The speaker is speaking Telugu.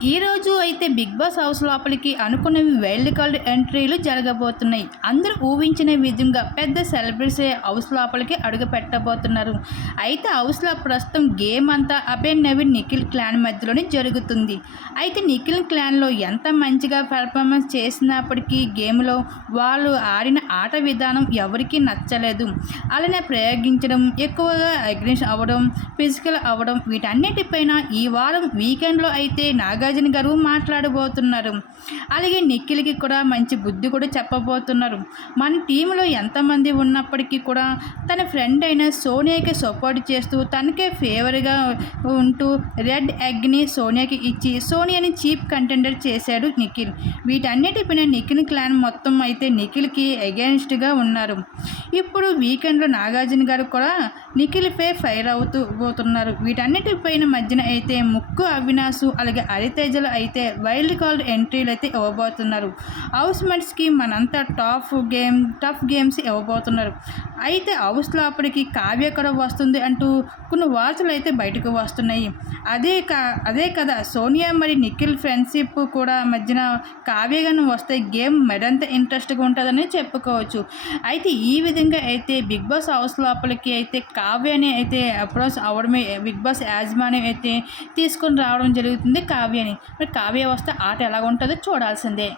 ఈ రోజు అయితే బిగ్ బాస్ హౌస్ లోపలికి అనుకున్నవి వైల్డ్ కార్డ్ ఎంట్రీలు జరగబోతున్నాయి. అందరూ ఊహించిన విధంగా పెద్ద సెలబ్రిటీస్ హౌస్ లోపలికి అడుగు పెట్టబోతున్నారు అయితే హౌస్లో ప్రస్తుతం గేమ్ అంతా అభయ్ నవీన్ నిఖిల్ క్లాన్ మధ్యలోనే జరుగుతుంది. అయితే నిఖిల్ క్లాన్లో ఎంత మంచిగా పెర్ఫార్మెన్స్ చేసినప్పటికీ గేమ్లో వాళ్ళు ఆడిన ఆట విధానం ఎవరికీ నచ్చలేదు. అలానే ప్రయోగించడం ఎక్కువగా అగ్రెషన్ అవ్వడం ఫిజికల్ అవ్వడం వీటన్నిటిపైన ఈ వారం వీకెండ్లో అయితే నాగార్జున గారు మా మాట్లాడబోతున్నారు. అలాగే నిఖిల్కి కూడా మంచి బుద్ధి కూడా చెప్పబోతున్నారు. మన టీంలో ఎంతమంది ఉన్నప్పటికీ కూడా తన ఫ్రెండ్ అయిన సోనియాకి సపోర్ట్ చేస్తూ తనకే ఫేవర్గా ఉంటూ రెడ్ ఎగ్ని సోనియాకి ఇచ్చి సోనియాని చీప్ కంటెండర్ చేశాడు నిఖిల్. వీటన్నిటిపైన నిఖిల్ క్లాన్ మొత్తం అయితే నిఖిల్కి అగేన్స్ట్గా ఉన్నారు. ఇప్పుడు వీకెండ్లో నాగార్జున గారు కూడా నిఖిల్ పే ఫైర్ అవుతూ పోతున్నారు. వీటన్నిటిపైన మధ్యన అయితే ముక్కు అవినాశు అలాగే హరితేజలు అయితే వైల్డ్ కార్డ్ ఎంట్రీలు అయితే ఇవ్వబోతున్నారు. హౌస్ మేట్స్కి మనంతా టాప్ గేమ్ టఫ్ గేమ్స్ ఇవ్వబోతున్నారు. అయితే హౌస్ లోపలికి కావ్య కూడా వస్తుంది అంటూ కొన్ని వార్తలు అయితే బయటకు వస్తున్నాయి. అదే కా అదే కదా సోనియా మరి నిఖిల్ ఫ్రెండ్షిప్ కూడా మధ్యన కావ్యగాను వస్తే గేమ్ మరింత ఇంట్రెస్ట్గా ఉంటుందని చెప్పుకోవచ్చు. అయితే ఈ విధంగా అయితే బిగ్ బాస్ హౌస్ లోపలికి అయితే కావ్యని అయితే అప్రోచ్ అవడమే బిగ్ బాస్ యాజమాన్యం అయితే తీసుకొని రావడం జరుగుతుంది కావ్యని. మరి కావ్య వస్తే ఆట ఎలాగుంటుందో చూడాల్సిందే.